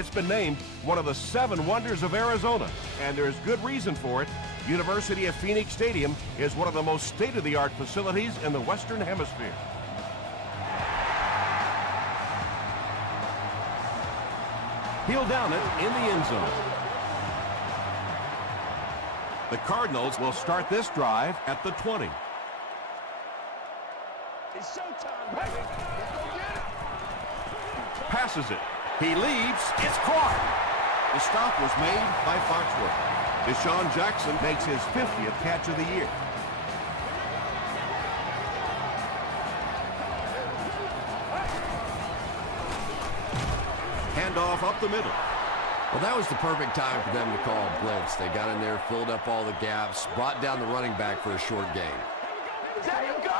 It's been named one of the 7 wonders of Arizona, and there's good reason for it. University of Phoenix Stadium is one of the most state-of-the-art facilities in the Western Hemisphere. He'll down it in the end zone. The Cardinals will start this drive at the 20. It's showtime, baby. Let's go get it. Passes it. He leaps. It's caught. The stop was made by Foxworth. Deshaun Jackson makes his 50th catch of the year. Handoff up the middle. Well, that was the perfect time for them to call a blitz. They got in there, filled up all the gaps, brought down the running back for a short gain. There you go.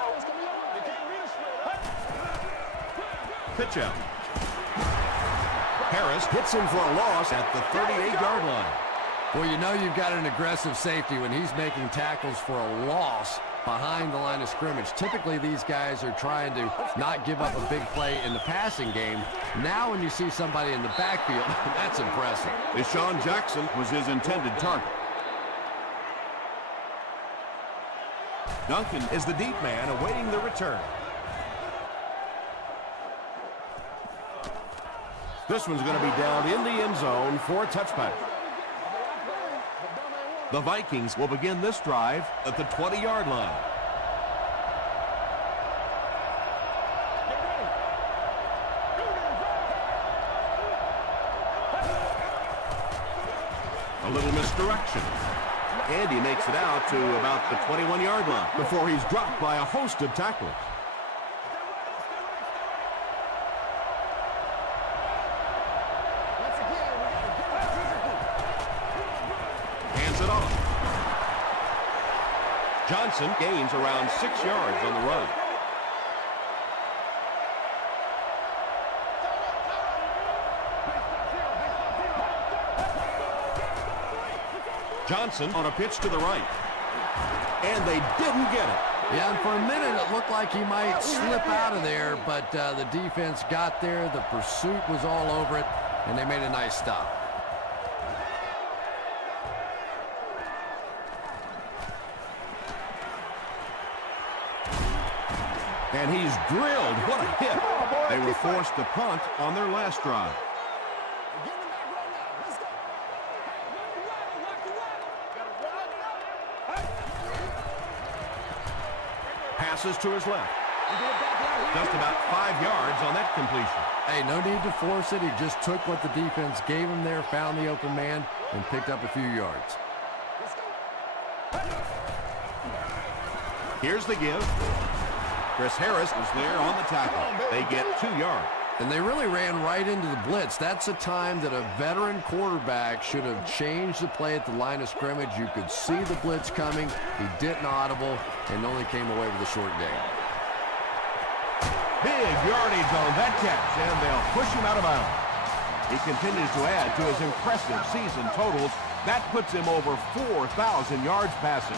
Pitch out. Harris hits him for a loss at the 38-yard line. Well, you know you've got an aggressive safety when he's making tackles for a loss behind the line of scrimmage. Typically, these guys are trying to not give up a big play in the passing game. Now, when you see somebody in the backfield, that's impressive. Deshaun Jackson was his intended target. Duncan is the deep man awaiting the return. This one's going to be down in the end zone for a touchback. The Vikings will begin this drive at the 20-yard line. A little misdirection. And he makes it out to about the 21-yard line before he's dropped by a host of tacklers. Johnson gains around 6 yards on the run. Johnson on a pitch to the right. And they didn't get it. Yeah, and for a minute it looked like he might slip out of there, but the defense got there, the pursuit was all over it, and they made a nice stop. And he's drilled. What a hit. They were forced to punt on their last drive. Passes to his left. Just about 5 yards on that completion. Hey, no need to force it. He just took what the defense gave him there, found the open man, and picked up a few yards. Here's the give. Chris Harris was there on the tackle. They get 2 yards. And they really ran right into the blitz. That's a time that a veteran quarterback should have changed the play at the line of scrimmage. You could see the blitz coming. He didn't audible and only came away with a short gain. Big yardage on that catch, and they'll push him out of bounds. He continues to add to his impressive season totals. That puts him over 4,000 yards passing.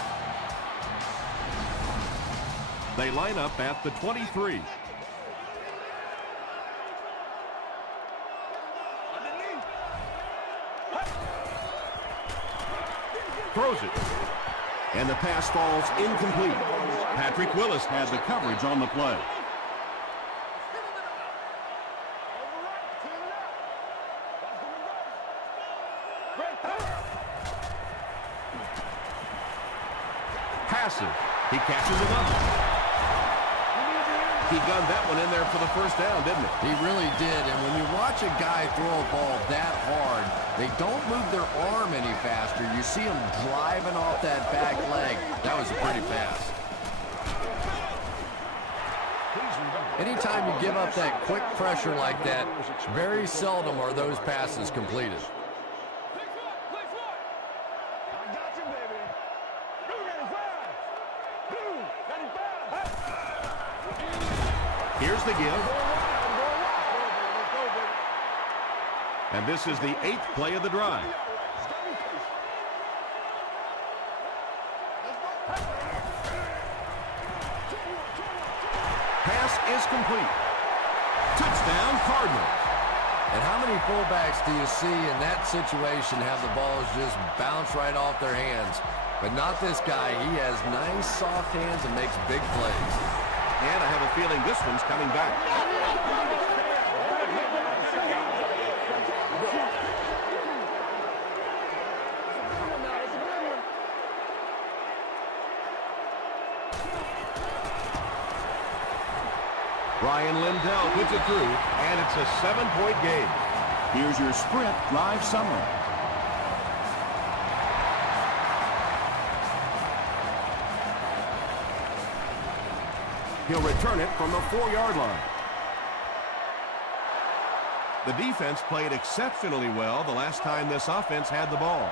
They line up at the 23. Throws it. And the pass falls incomplete. Patrick Willis had the coverage on the play. Passes. He catches it up. He gunned that one in there for the first down, didn't he? He really did, and when you watch a guy throw a ball that hard, they don't move their arm any faster. You see him driving off that back leg. That was a pretty pass. Anytime you give up that quick pressure like that, very seldom are those passes completed. Here's the give. And this is the 8th play of the drive. Pass is complete. Touchdown, Cardinals. And how many fullbacks do you see in that situation have the balls just bounce right off their hands? But not this guy. He has nice, soft hands and makes big plays. And I have a feeling this one's coming back. Ryan Lindell puts it through, and it's a 7-point game. Here's your Sprint drive summary. He'll return it from the 4-yard line. The defense played exceptionally well the last time this offense had the ball.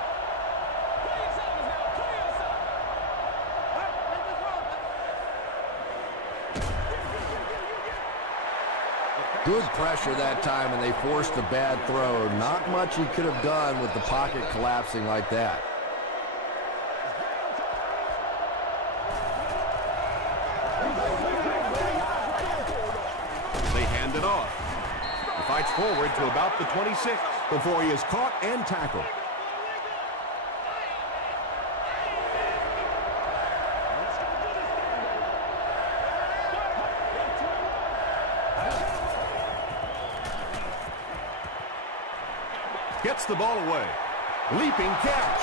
Good pressure that time, and they forced a bad throw. Not much he could have done with the pocket collapsing like that. They hand it off. He fights forward to about the 26 before he is caught and tackled. Gets the ball away. Leaping catch.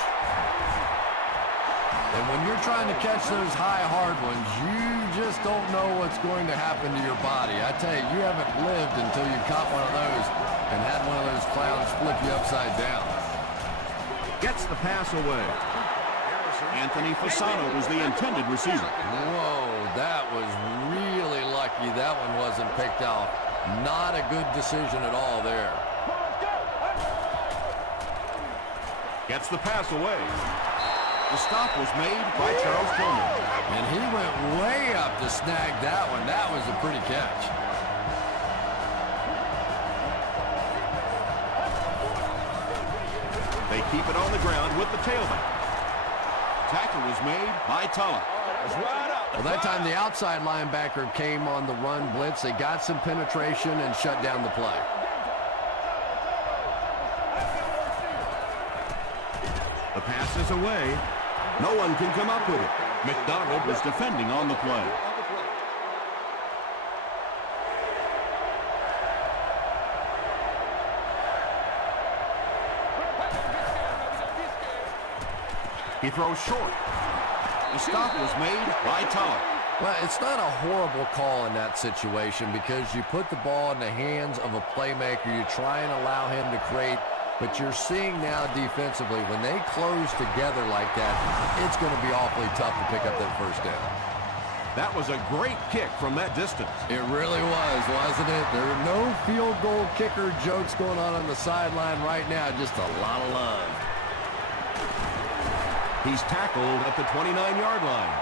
And when you're trying to catch those high, hard ones, you just don't know what's going to happen to your body. I tell you, you haven't lived until you caught one of those and had one of those clowns flip you upside down. Gets the pass away. Anthony Fasano was the intended receiver. Whoa, that was really lucky that one wasn't picked off. Not a good decision at all there. Gets the pass away. The stop was made by Charles Tillman. And he went way up to snag that one. That was a pretty catch. They keep it on the ground with the tailback. Tackle was made by Tulloch. Well, that time the outside linebacker came on the run blitz. They got some penetration and shut down the play. The pass is away. No one can come up with it. McDonald was defending on the play. He throws short. The stop was made by Tulloch. Well, it's not a horrible call in that situation because you put the ball in the hands of a playmaker. You try and allow him to create. But you're seeing now defensively, when they close together like that, it's going to be awfully tough to pick up that first down. That was a great kick from that distance. It really was, wasn't it? There are no field goal kicker jokes going on the sideline right now. Just a lot of love. He's tackled at the 29-yard line.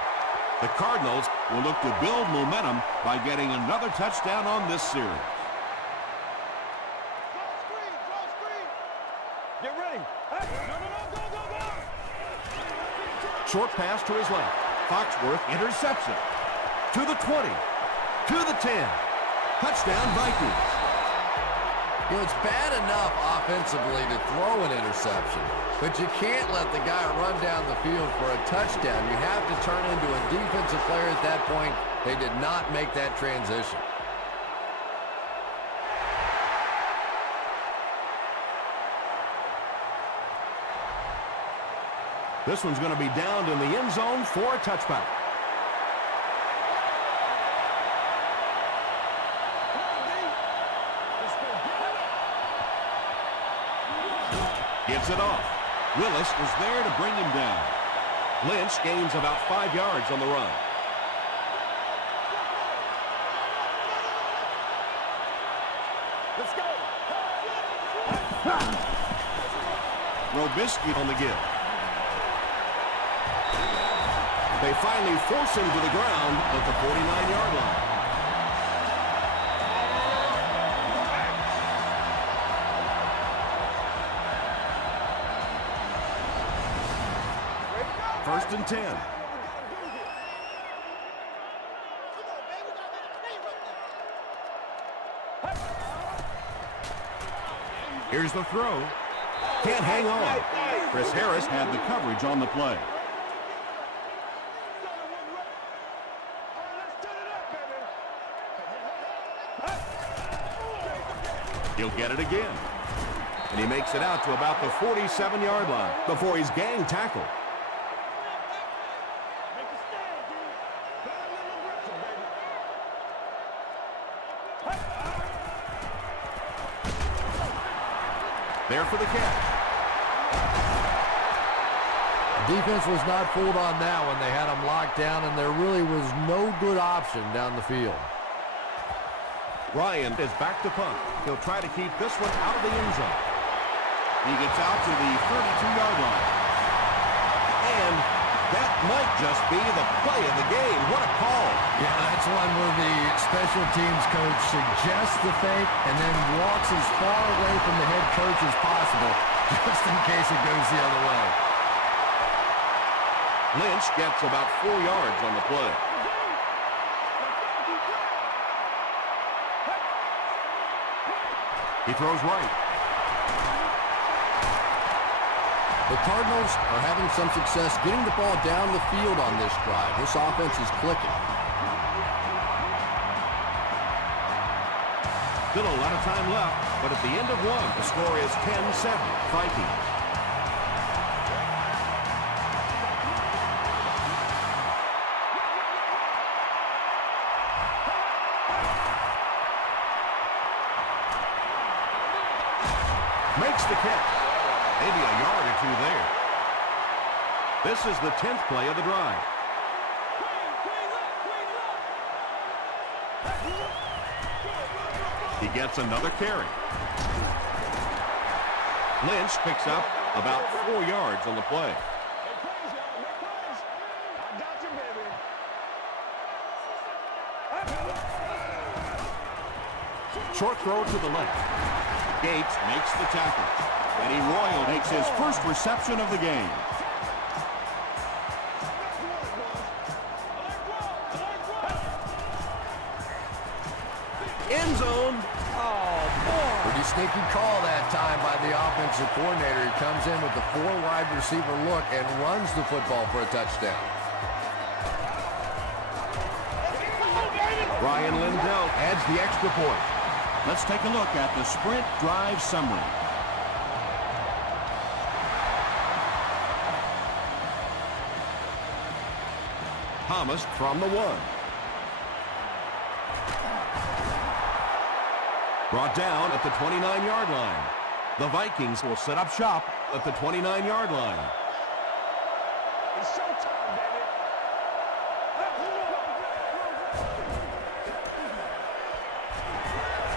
The Cardinals will look to build momentum by getting another touchdown on this series. Get ready. Hey, no, go. Short pass to his left. Foxworth intercepts it. To the 20. To the 10. Touchdown, Vikings. You know, it's bad enough offensively to throw an interception, but you can't let the guy run down the field for a touchdown. You have to turn into a defensive player at that point. They did not make that transition. This one's going to be downed in the end zone for a touchback. Gives it off. Willis was there to bring him down. Lynch gains about 5 yards on the run. Let's go. Robisky on the give. They finally force him to the ground at the 49-yard line. First and 10. Here's the throw. Can't hang on. Chris Harris Had the coverage on the play. He'll get it again. And he makes it out to about the 47-yard line before he's gang tackled. There for the catch. Defense was not fooled on that one. They had him locked down, and there really was no good option down the field. Ryan is back to punt. He'll try to keep this one out of the end zone. He gets out to the 32-yard line. And that might just be the play of the game. What a call. Yeah, that's one where the special teams coach suggests the fake and then walks as far away from the head coach as possible, just in case it goes the other way. Lynch gets about 4 yards on the play. He throws right. The Cardinals are having some success getting the ball down the field on this drive. This offense is clicking. Still a lot of time left, but at the end of one, the score is 10-7, Vikings. Makes the catch. Maybe a yard or two there. This is the 10th play of the drive. He gets another carry. Lynch picks up about 4 yards on the play. Short throw to the left. Gates makes the tackle. Eddie Royal makes his first reception of the game. End zone. Pretty sneaky call that time by the offensive coordinator. He comes in with the 4 wide receiver look and runs the football for a touchdown. Ryan Lindell adds the extra point. Let's take a look at the sprint drive summary. Thomas from the 1. Brought down at the 29-yard line. The Vikings will set up shop at the 29-yard line. It's showtime, baby.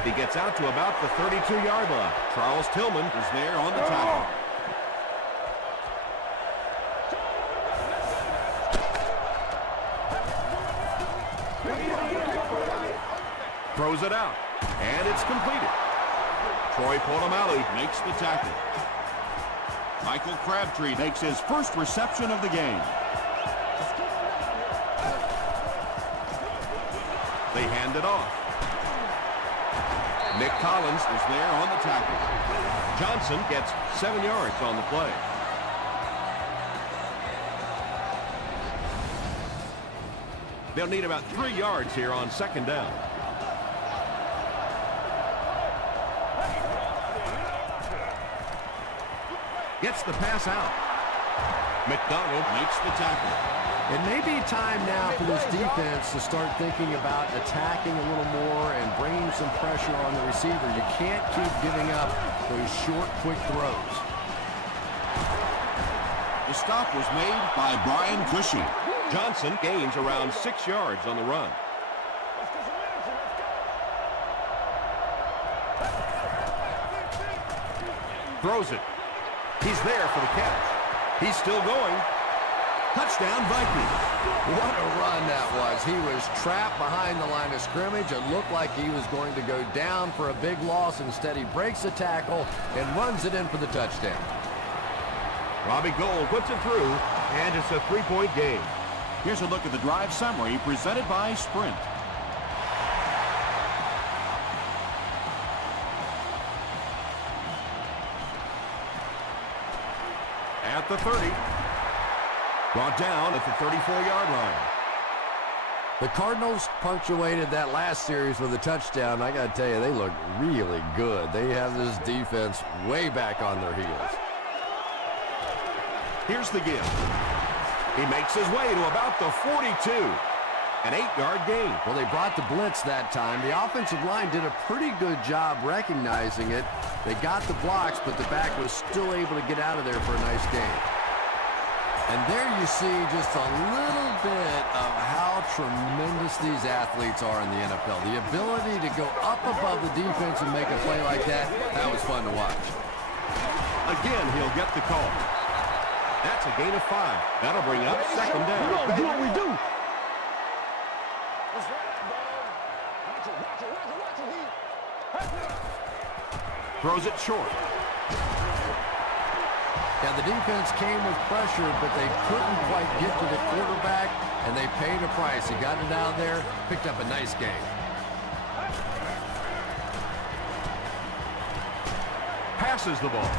He gets out to about the 32-yard line. Charles Tillman is there on the tackle. Throws it out, and it's completed. Troy Polamalu Makes the tackle. Michael Crabtree makes his first reception of the game. They hand it off. Nick Collins is there on the tackle. Johnson gets 7 yards on the play. They'll need about 3 yards here on second down. Gets the pass out. McDonald makes the tackle. It may be time now for this defense to start thinking about attacking a little more and bringing some pressure on the receiver. You can't keep giving up those short, quick throws. The stop was made by Brian Cushing. Johnson gains around 6 yards on the run. Throws it. He's there for the catch. He's still going. Touchdown, Vikings. What a run that was. He was trapped behind the line of scrimmage. It looked like he was going to go down for a big loss. Instead, he breaks the tackle and runs it in for the touchdown. Robbie Gould puts it through, and it's a 3-point game. Here's a look at the drive summary presented by Sprint. at the 30. Brought down at the 34-yard line. The Cardinals punctuated that last series with a touchdown. I got to tell you, they look really good. They have this defense way back on their heels. Here's the give. He makes his way to about the 42. An 8-yard gain. Well, they brought the blitz that time. The offensive line did a pretty good job recognizing it. They got the blocks, but the back was still able to get out of there for a nice gain. And there you see just a little bit of how tremendous these athletes are in the NFL. The ability to go up above the defense and make a play like that, that was fun to watch. Again, he'll get the call. That's a gain of 5. That'll bring up second down. We're gonna do what we do. Throws it short. Yeah, the defense came with pressure, but they couldn't quite get to the quarterback, and they paid a price. He got it down there, picked up a nice gain. Passes the ball.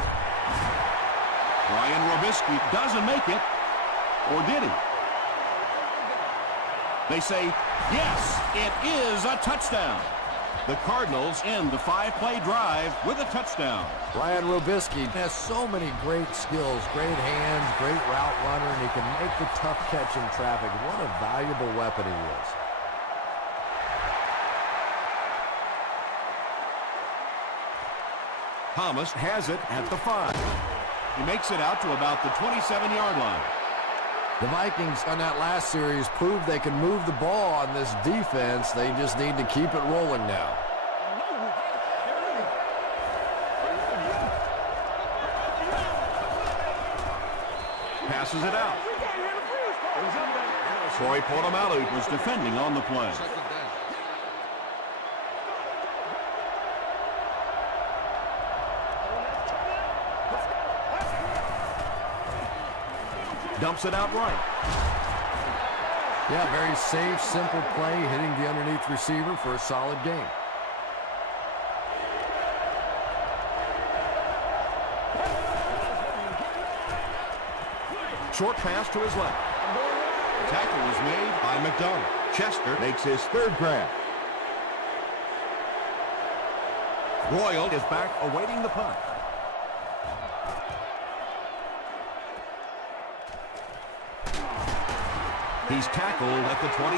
Ryan Robisky doesn't make it. Or did he? They say, yes, it is a touchdown. The Cardinals end the 5-play drive with a touchdown. Ryan Robisky has so many great skills, great hands, great route runner, and he can make the tough catch in traffic. What a valuable weapon he is. Thomas has it at the 5. He makes it out to about the 27-yard line. The Vikings on that last series proved they can move the ball on this defense. They just need to keep it rolling now. Passes it out. Troy Polamalu Was defending on the play. dumps it out right. Yeah, very safe, simple play, hitting the underneath receiver for a solid gain. Short pass to his left. Tackle is made by McDonald. Chester makes his third grab. Royal is back awaiting the punt. He's tackled at the 23.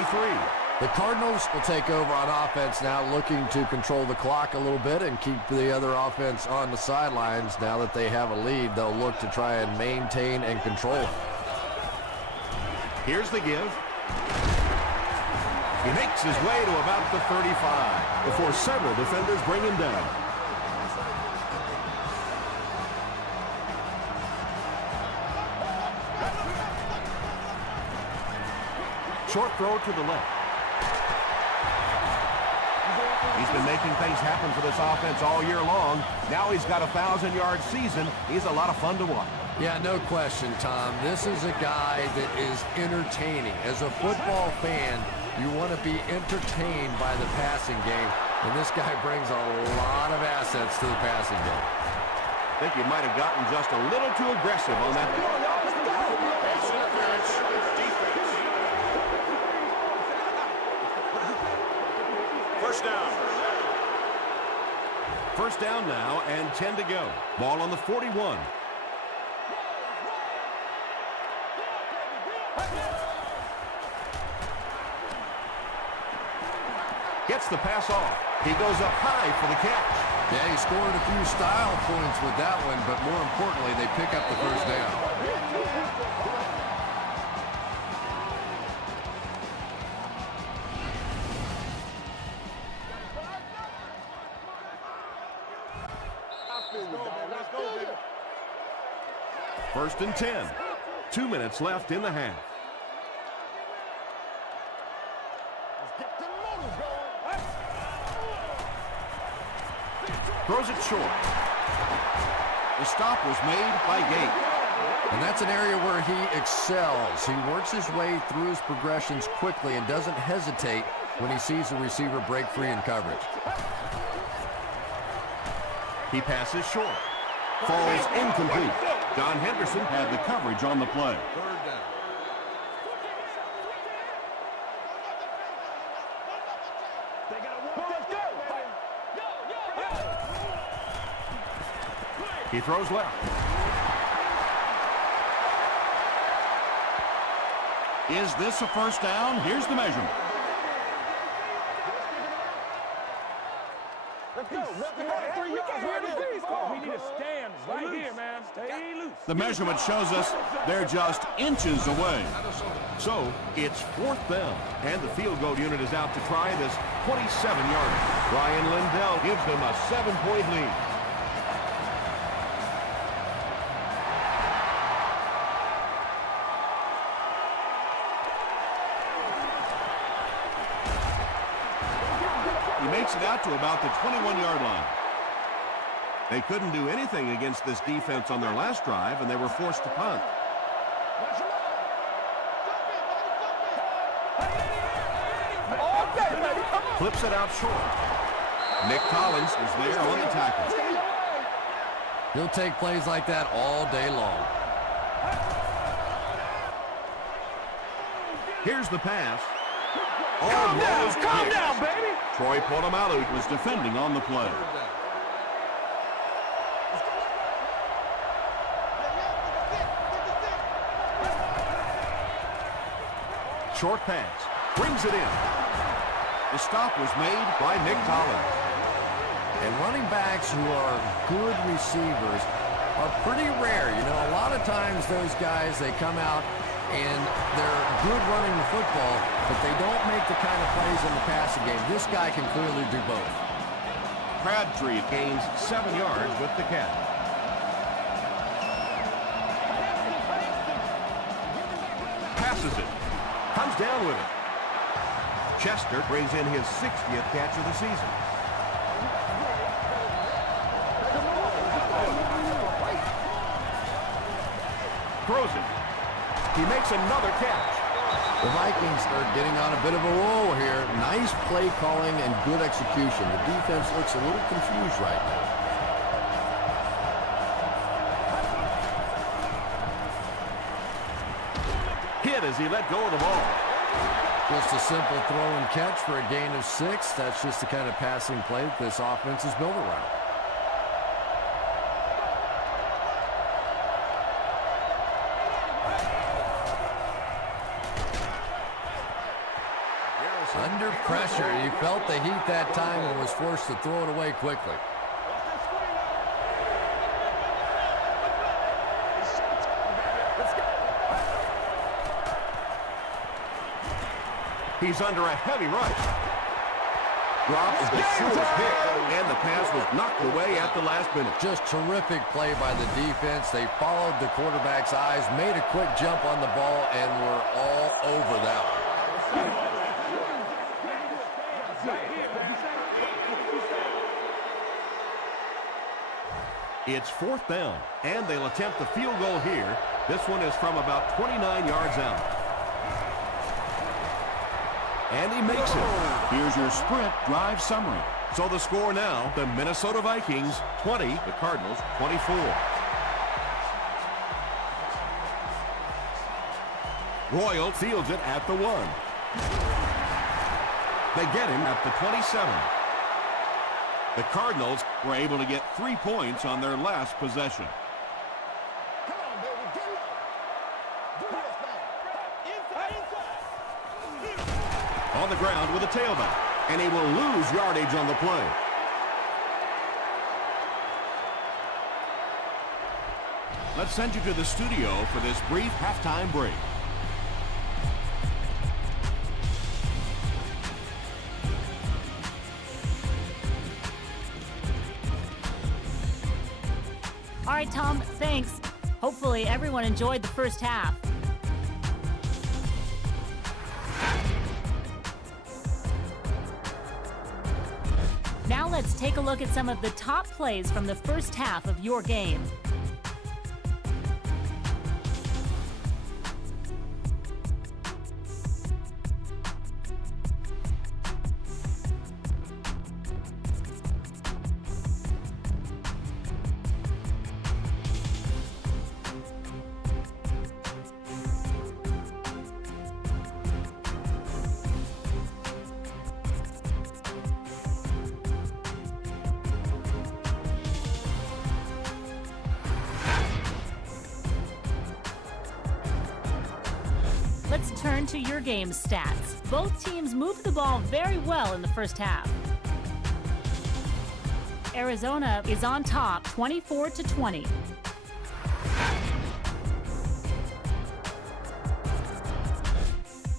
The Cardinals will take over on offense now, looking to control the clock a little bit and keep the other offense on the sidelines. Now that they have a lead, they'll look to try and maintain and control it. Here's the give. He makes his way to about the 35 before several defenders bring him down. Short throw to the left. He's been making things happen for this offense all year long. Now he's got a 1,000-yard season. He's a lot of fun to watch. Yeah, no question, Tom. This is a guy that is entertaining. As a football fan, you want to be entertained by the passing game, and this guy brings a lot of assets to the passing game. I think he might have gotten just a little too aggressive on that. First down. First down now and 10 to go. Ball on the 41. Gets the pass off. He goes up high for the catch. Yeah, he scored a few style points with that one, but more importantly, they pick up the first down. First and 10. 2 minutes left in the half. Throws it short. The stop was made by Gate. And that's an area where he excels. He works his way through his progressions quickly and doesn't hesitate when he sees a receiver break free in coverage. He passes short. Falls incomplete. John Henderson had the coverage on the play. Third down. He throws left. Is this a first down? Here's the measurement. We need to stand right here, man. Stay loose. The measurement shows us they're just inches away. So it's 4th down, and the field goal unit is out to try this 27-yarder. Ryan Lindell gives them a 7-point lead. He makes it out to about the 21-yard line. They couldn't do anything against this defense on their last drive, and they were forced to punt. Flips it out short. Nick Collins is there on the tackle. He'll take plays like that all day long. Here's the pass. Calm down, baby. Troy Polamalu Was defending on the play. short pass. Brings it in. The stop was made by Nick Collins. And running backs who are good receivers are pretty rare. You know, a lot of times those guys, they come out and they're good running the football, but they don't make the kind of plays in the passing game. This guy can clearly do both. Crabtree gains 7 yards with the catch. Passes it. Comes down with it. Chester brings in his 60th catch of the season. Throws it. He makes another catch. The Vikings are getting on a bit of a roll here. Nice play calling and good execution. The defense looks a little confused right now. Hit as he let go of the ball. Just a simple throw and catch for a gain of 6. That's just the kind of passing play that this offense is built around. Under pressure, he felt the heat that time and was forced to throw it away quickly. He's under a heavy rush. Drops the shortest pick, and the pass was knocked away at the last minute. Just terrific play by the defense. They followed the quarterback's eyes, made a quick jump on the ball, and were all over that one. It's 4th down, and they'll attempt the field goal here. This one is from about 29 yards out. And he makes it. Here's your sprint drive summary. So the score now, the Minnesota Vikings 20, the Cardinals 24. Royal fields it at the 1. They get him at the 27. The Cardinals Were able to get 3 points on their last possession. Come on, baby. Get low. Do this thing. Inside. on the ground with a tailback, and he will lose yardage on the play. Let's send you to the studio for this brief halftime break. All right, Tom, thanks. Hopefully everyone enjoyed the first half. Now let's take a look at some of the top plays from the first half of your game. Let's turn to your game's stats. Both teams moved the ball very well in the first half. Arizona is on top, 24-20.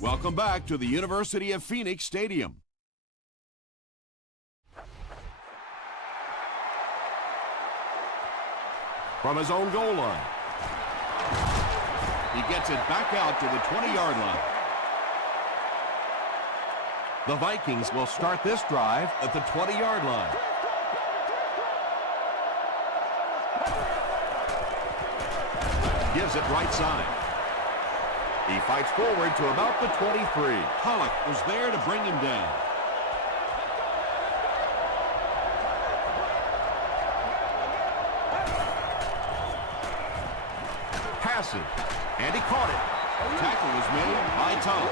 Welcome back to the University of Phoenix Stadium. From his own goal line. He gets it back out to the 20-yard line. The Vikings will start this drive at the 20-yard line. Gives it right side. He fights forward to about the 23. Pollock was there to bring him down. Passes, and he caught it. Tackle was made by Tom.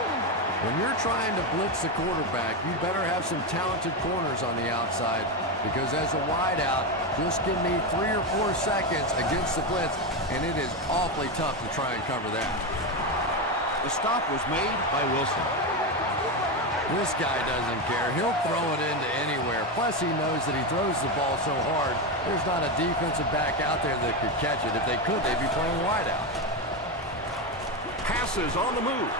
When you're trying to blitz the quarterback, you better have some talented corners on the outside, because as a wideout, just give me 3 or 4 seconds against the blitz, and it is awfully tough to try and cover that. The stop was made by Wilson. This guy doesn't care. He'll throw it into anywhere. Plus, he knows that he throws the ball so hard, there's not a defensive back out there that could catch it. If they could, they'd be playing wideout. Passes on the move.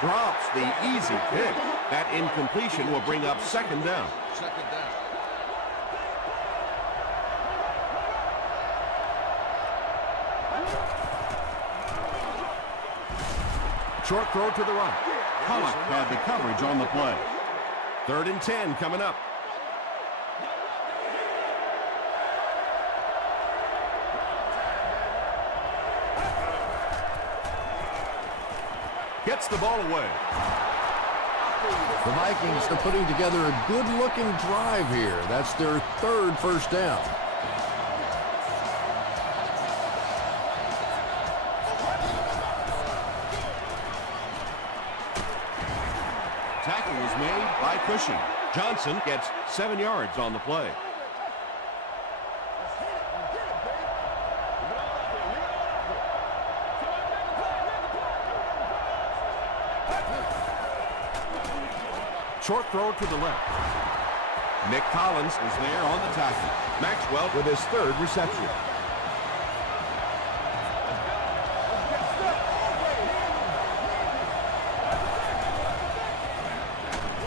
Drops the easy pick. That incompletion will bring up second down. Short throw to the right. Pollock had the coverage on the play. 3rd and 10 coming up. Gets the ball away. The Vikings are putting together a good-looking drive here. That's their 3rd first down. Tackle was made by Cushing. Johnson gets 7 yards on the play. Short throw to the left. Nick Collins Was there on the tackle. Maxwell with his 3rd reception.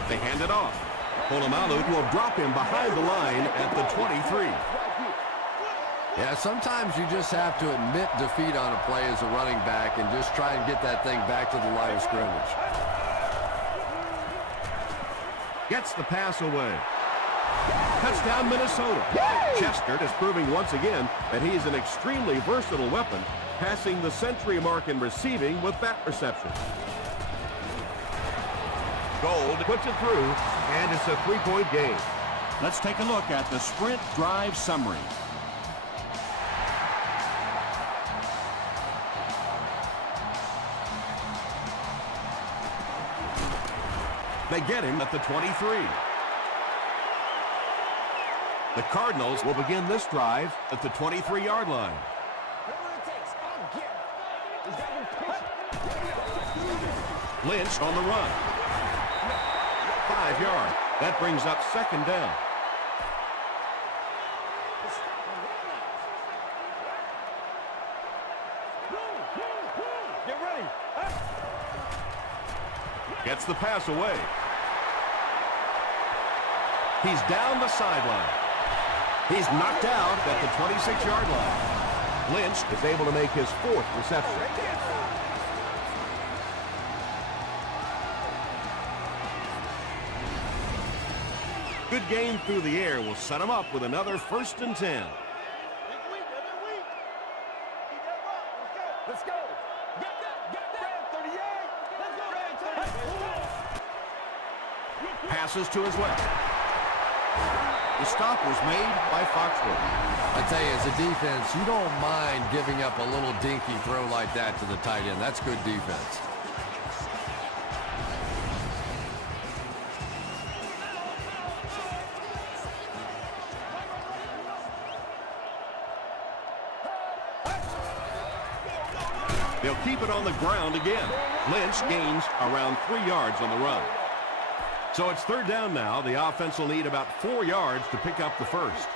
They hand it off. Polamalu will drop him behind the line at the 23. Yeah, sometimes you just have to admit defeat on a play as a running back and just try and get that thing back to the line of scrimmage. Gets the pass away. Touchdown, Minnesota. Chester is proving once again that he's an extremely versatile weapon, passing the century mark in receiving with that reception. Gold puts it through, and it's a 3-point game. Let's take a look at the sprint drive summary. They get him at the 23. The Cardinals will begin this drive at the 23-yard line. Lynch on the run. 5 yards. That brings up second down. Get ready. Gets the pass away. He's down the sideline. He's knocked out at the 26-yard line. Lynch is able to make his 4th reception. Good game through the air will set him up with another 1st and 10. Let's go. Get that. 38. Let's go. Passes to his left. The stop was made by Foxworth. I tell you, as a defense, you don't mind giving up a little dinky throw like that to the tight end. That's good defense. They'll keep it on the ground again. Lynch gains around 3 yards on the run. So it's third down now. The offense will need about 4 yards to pick up the first.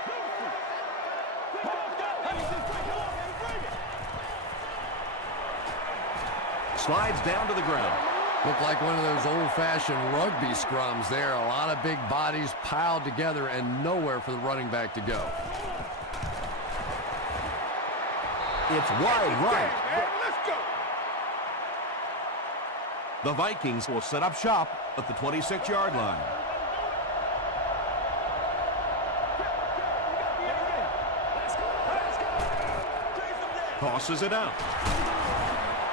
Slides down to the ground. Looked like one of those old-fashioned rugby scrums there. A lot of big bodies piled together and nowhere for the running back to go. It's wide right. The Vikings will set up shop at the 26-yard line. Tosses it out.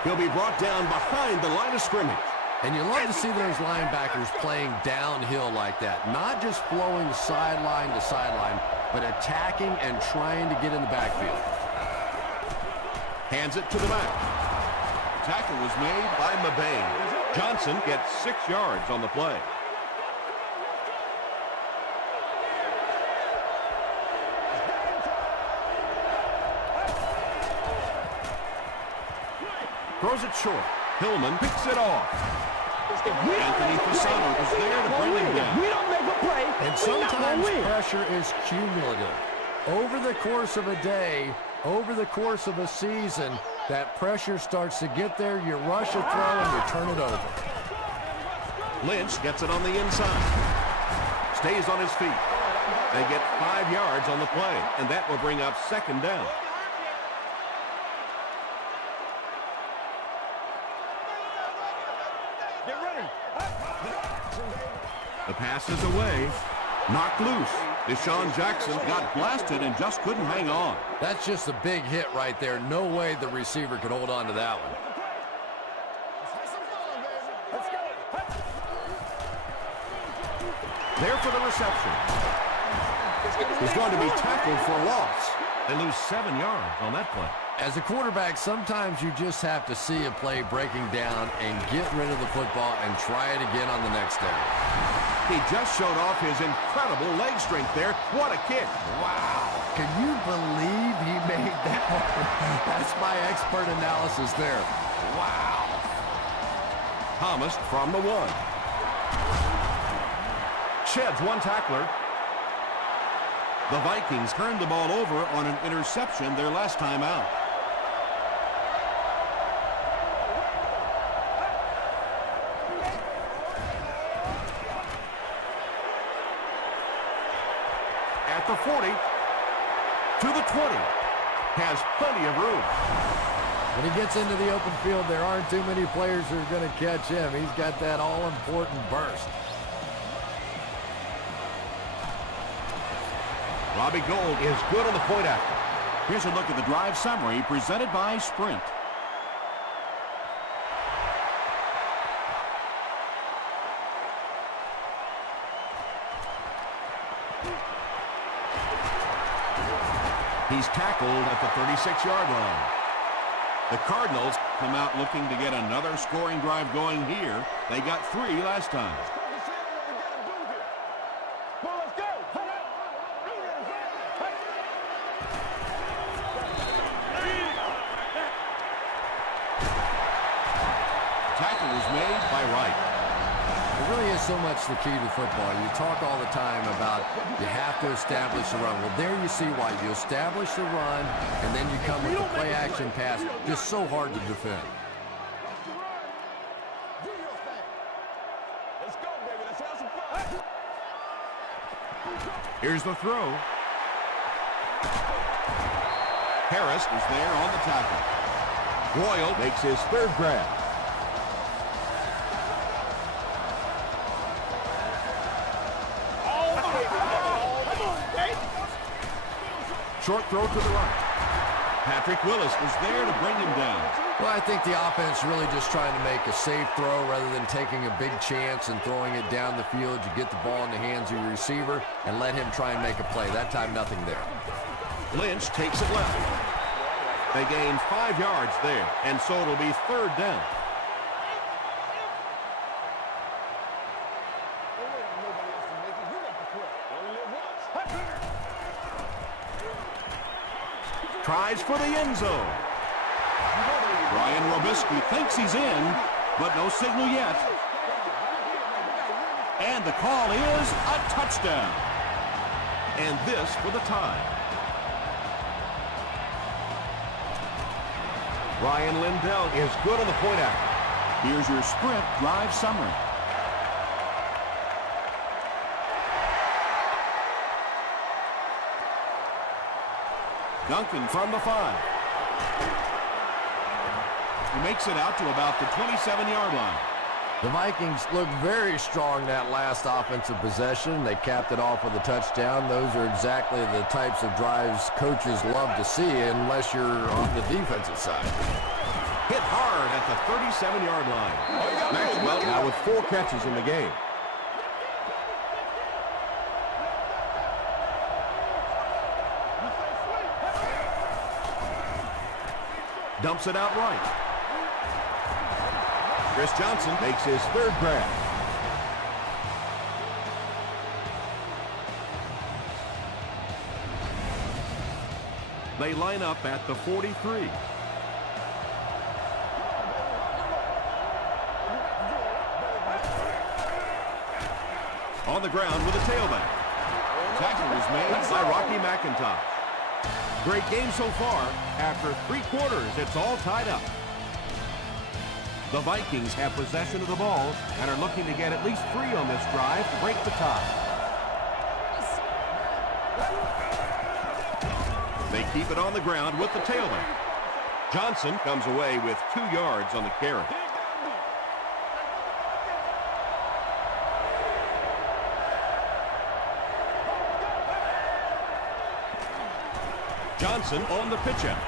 He'll be brought down behind the line of scrimmage. And you love to see those linebackers playing downhill like that. Not just flowing sideline to sideline, but attacking and trying to get in the backfield. Hands it to the back. Tackle was made by Mabane. Johnson gets 6 yards on the play. Throws it short. Hillman picks it off. Anthony Fasano is there to bring him down. We don't make a play. And sometimes pressure is cumulative. Over the course of a day, over the course of a season, that pressure starts to get there. You rush a throw and you turn it over. Lynch gets it on the inside. Stays on his feet. They get 5 yards on the play, and that will bring up second down. The pass is away. Knocked loose. Deshaun Jackson Got blasted and just couldn't hang on. That's just a big hit right there. No way the receiver could hold on to that one. there for the reception. He's going to be tackled for loss. They lose 7 yards on that play. As a quarterback, sometimes you just have to see a play breaking down and get rid of the football and try it again on the next down. He just showed off his incredible leg strength there. What a kick. Wow. Can you believe he made that one? That's my expert analysis there. Wow. Thomas from the 1. Sheds one tackler. The Vikings turned the ball over on an interception their last time out. At the 40, to the 20, has plenty of room. When he gets into the open field, there aren't too many players who are going to catch him. He's got that all-important burst. Robbie Gould is good on the point after. Here's a look at the drive summary presented by Sprint. He's tackled at the 36-yard line. The Cardinals come out looking to get another scoring drive going here. They got 3 last time. Tackle was made by Wright. It really is so much the key to football. You talk all the time about you have to establish the run. Well, there you see why. You establish the run, and then you come with the play-action pass. Just so hard to defend. Here's the throw. Harris is there on the tackle. Royal makes his 3rd grab. Short throw to the right. Patrick Willis was there to bring him down. Well, I think the offense really just trying to make a safe throw rather than taking a big chance and throwing it down the field. You get the ball in the hands of your receiver and let him try and make a play. That time, nothing there. Lynch takes it left. They gain 5 yards there, and so it'll be 3rd down. Tries for the end zone. Brian Robisky thinks he's in, but no signal yet. And the call is a touchdown. And this for the tie. Ryan Lindell is good on the point out. Here's your sprint drive summary. Duncan from the 5. He makes it out to about the 27-yard line. The Vikings looked very strong that last offensive possession. They capped it off with a touchdown. Those are exactly the types of drives coaches love to see unless you're on the defensive side. Hit hard at the 37-yard line. Maxwell now with 4 catches in the game. Dumps it out right. Chris Johnson makes his 3rd grab. They line up at the 43. On the ground with a tailback. Tackle was made by Rocky McIntosh. Great game so far. After 3 quarters, it's all tied up. The Vikings have possession of the ball and are looking to get at least 3 on this drive to break the tie. They keep it on the ground with the tailback. Johnson comes away with 2 yards on the carry. Johnson on the pitch out.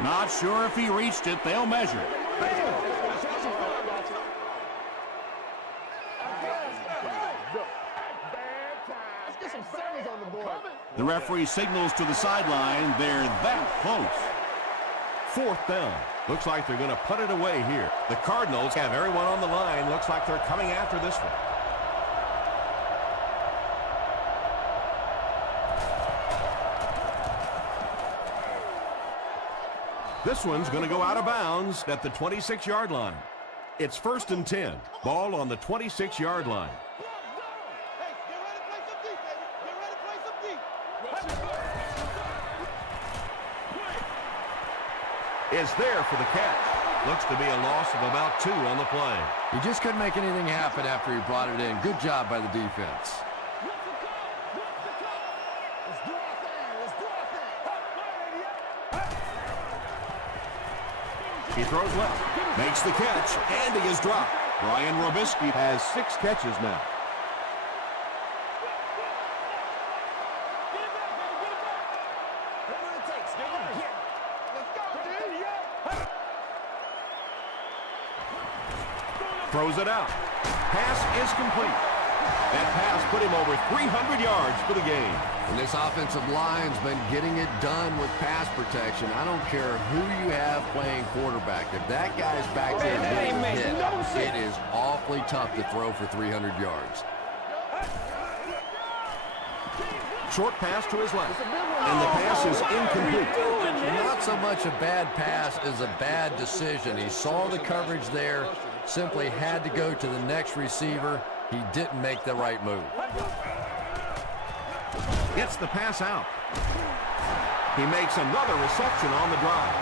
Not sure if he reached it. They'll measure. The referee signals to the sideline. They're that close. 4th down. Looks like they're going to put it away here. The Cardinals have everyone on the line. Looks like they're coming after this one. This one's going to go out of bounds at the 26-yard line. It's 1st and 10. Ball on the 26-yard line. Is there for the catch. Looks to be a loss of about 2 on the play. He just couldn't make anything happen after he brought it in. Good job by the defense. He throws left, makes the catch, and he is dropped. Brian Robisky has 6 catches now. Throws it out. Pass is complete. That pass put him over 300 yards for the game. And this offensive line's been getting it done with pass protection. I don't care who you have playing quarterback. If that guy's back there getting hit, it is awfully tough to throw for 300 yards. Short pass to his left. And the pass is incomplete. Not so much a bad pass as a bad decision. He saw the coverage there, simply had to go to the next receiver. He didn't make the right move. Gets the pass out. He makes another reception on the drive.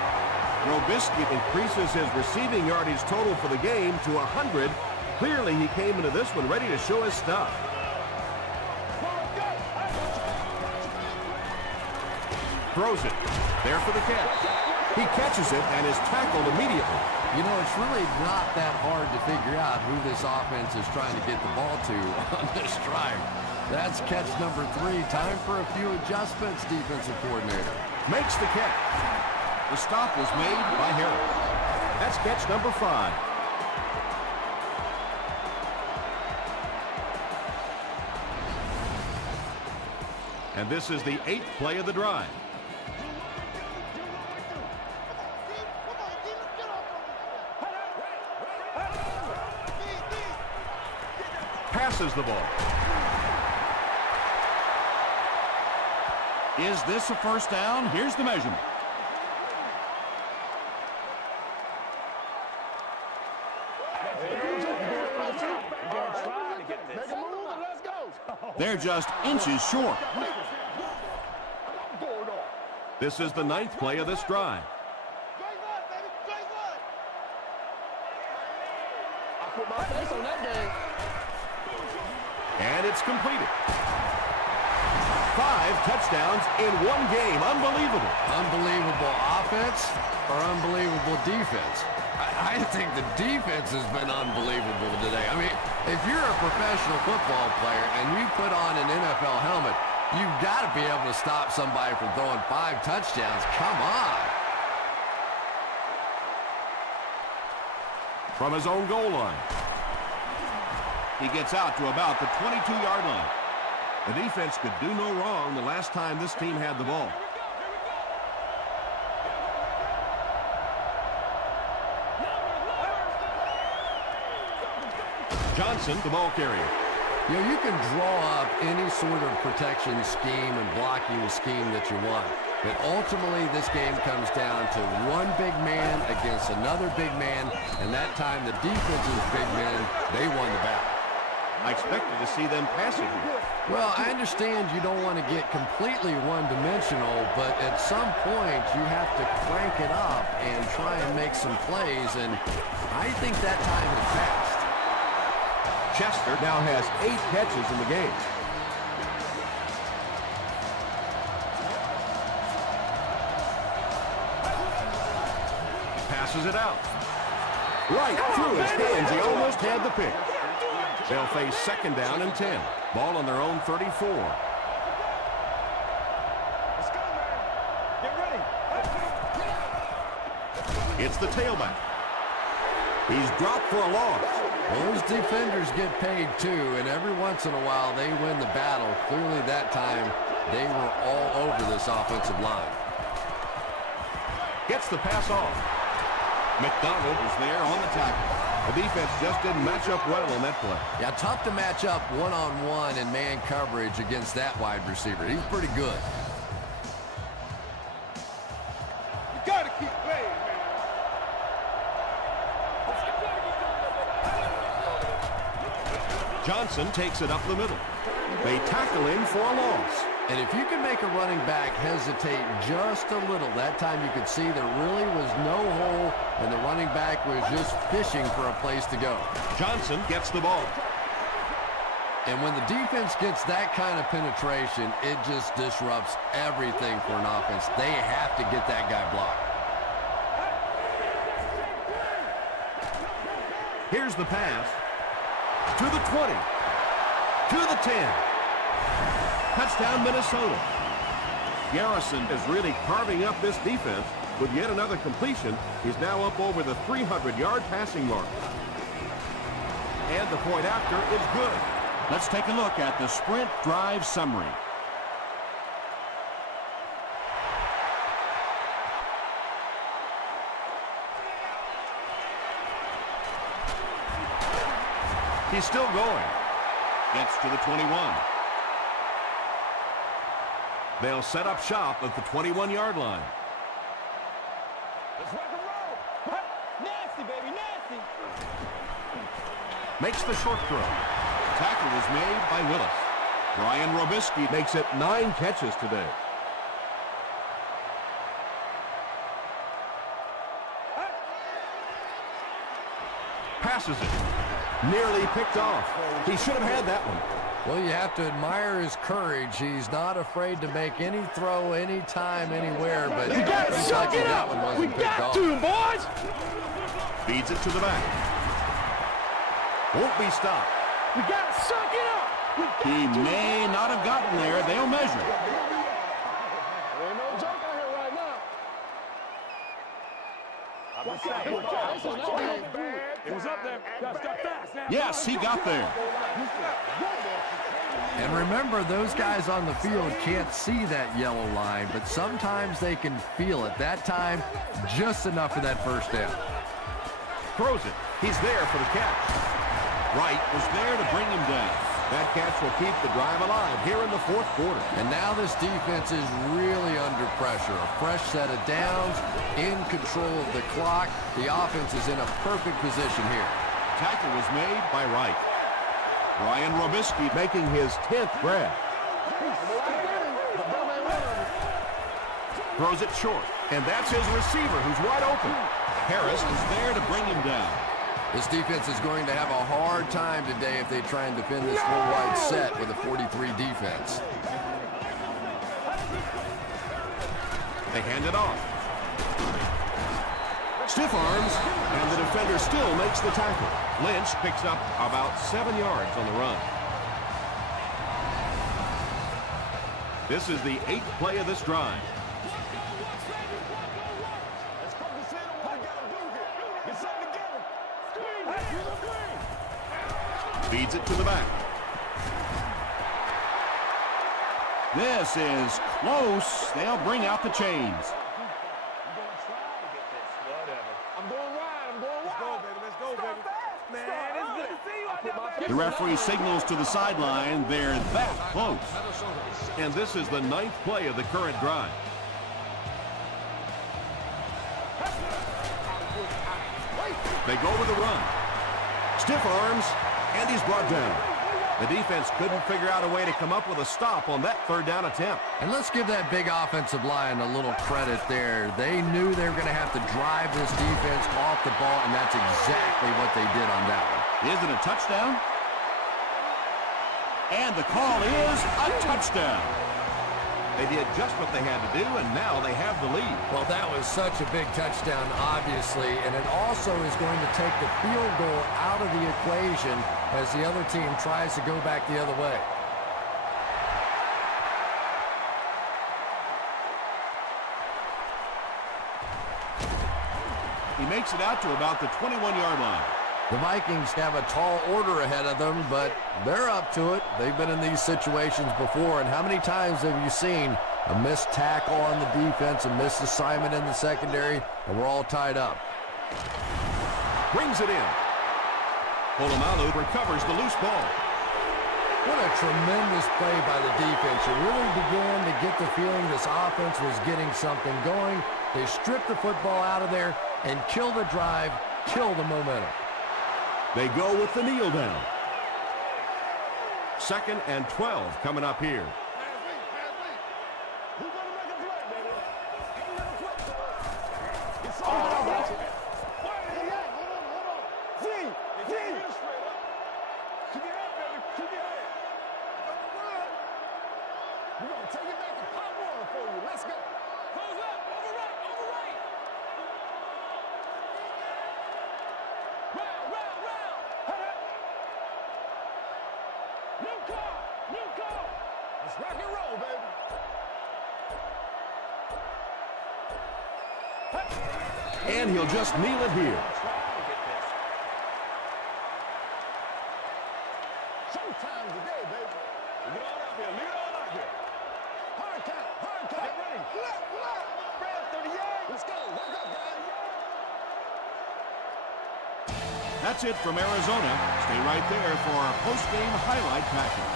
Robisky increases his receiving yardage total for the game to 100. Clearly, he came into this one ready to show his stuff. Throws it. There for the catch. He catches it and is tackled immediately. You know, it's really not that hard to figure out who this offense is trying to get the ball to on this drive. That's catch number 3. Time for a few adjustments, defensive coordinator. Makes the catch. The stop was made by Harris. That's catch number 5. And this is the 8th play of the drive. Passes the ball. Is this a first down? Here's the measurement. They're just inches short. This is the 9th play of this drive. And it's completed. 5 touchdowns in one game. Unbelievable. Unbelievable offense or unbelievable defense? I think the defense has been unbelievable today. I mean, if you're a professional football player and you put on an NFL helmet, you've got to be able to stop somebody from throwing 5 touchdowns. Come on. From his own goal line. He gets out to about the 22-yard line. The defense could do no wrong the last time this team had the ball. Johnson, the ball carrier. You know, you can draw up any sort of protection scheme and blocking scheme that you want. But ultimately, this game comes down to one big man against another big man. And that time, the defense's big men, they won the battle. I expected to see them passing. Well, I understand you don't want to get completely one-dimensional, but at some point, you have to crank it up and try and make some plays. And I think that time has passed. Chester now has 8 catches in the game. Passes it out. Right through his hands. He almost had the pick. They'll face 2nd down and 10. Ball on their own 34. Let's go, man. Get ready. It's the tailback. He's dropped for a loss. Well, those defenders get paid too, and every once in a while they win the battle. Clearly that time they were all over this offensive line. Gets the pass off. McDonald is there on the tackle. The defense just didn't match up well on that play. Yeah, tough to match up one-on-one in man coverage against that wide receiver. He's pretty good. You gotta keep playing, man. Johnson takes it up the middle. They tackle him for a loss. And if you can make a running back hesitate just a little, that time you could see there really was no hole, and the running back was just fishing for a place to go. Johnson gets the ball. And when the defense gets that kind of penetration, it just disrupts everything for an offense. They have to get that guy blocked. Here's the pass. To the 20. To the 10. Touchdown, Minnesota. Garrison is really carving up this defense with yet another completion. He's now up over the 300-yard passing mark. And the point after is good. Let's take a look at the sprint drive summary. He's still going. Gets to the 21. They'll set up shop at the 21-yard line. Let's rock and roll. What? Nasty, baby, nasty. Makes the short throw. Tackle was made by Willis. Brian Robisky Makes it 9 catches today. Passes it. Nearly picked off. He should have had that one. Well, you have to admire his courage. He's not afraid to make any throw, anytime, anywhere, but We got to suck it up. We got to, boys. Feeds it to the back. Won't be stopped. We got to suck it up. He may not have gotten there. They'll measure. There ain't no joke out here right now. It was up there. Got fast now. Yes, he got there. And remember, those guys on the field can't see that yellow line, but sometimes they can feel it. That time, just enough for that first down. Throws it. He's there for the catch. Wright was there to bring him down. That catch will keep the drive alive here in the fourth quarter. And now this defense is really under pressure. A fresh set of downs, in control of the clock. The offense is in a perfect position here. Tackle was made by Wright. Ryan Robisky Making his 10th grab. Throws it short. And that's his receiver who's wide open. Harris is there to bring him down. This defense is going to have a hard time today if they try and defend this full wide set with a 43 defense. They hand it off. Stiff arms, and the defender still makes the tackle. Lynch picks up about 7 yards on the run. This is the 8th play of this drive. Feeds it to the back. This is close. They'll bring out the chains. The referee signals to the sideline. They're that close. And this is the 9th play of the current drive. They go with the run. Stiff arms, and he's brought down. The defense couldn't figure out a way to come up with a stop on that 3rd down attempt. And let's give that big offensive line a little credit there. They knew they were going to have to drive this defense off the ball, and that's exactly what they did on that one. Is it a touchdown? And the call is a touchdown. They did just what they had to do, and now they have the lead. Well, that was such a big touchdown, obviously, and it also is going to take the field goal out of the equation as the other team tries to go back the other way. He makes it out to about the 21-yard line. The Vikings have a tall order ahead of them, but they're up to it. They've been in these situations before, and how many times have you seen a missed tackle on the defense, a missed assignment in the secondary, and we're all tied up? Brings it in. Polamalu recovers the loose ball. What a tremendous play by the defense. You really began to get the feeling this offense was getting something going. They stripped the football out of there and kill the drive, kill the momentum. They go with the kneel down. 2nd and 12 coming up here. We're going to take it back to pop water for you. Let's go. Close up. Over right. Over right. Round, round, round. New car. New car. Let's rock and roll, baby. And he'll just kneel it here. Showtime today, baby. Leave it all out here. Leave it all out here. Hard count. Hard count. Get ready. Left. Red 38. Let's go. Walk up, guys. That's it from Arizona. Stay right there for our post-game highlight package.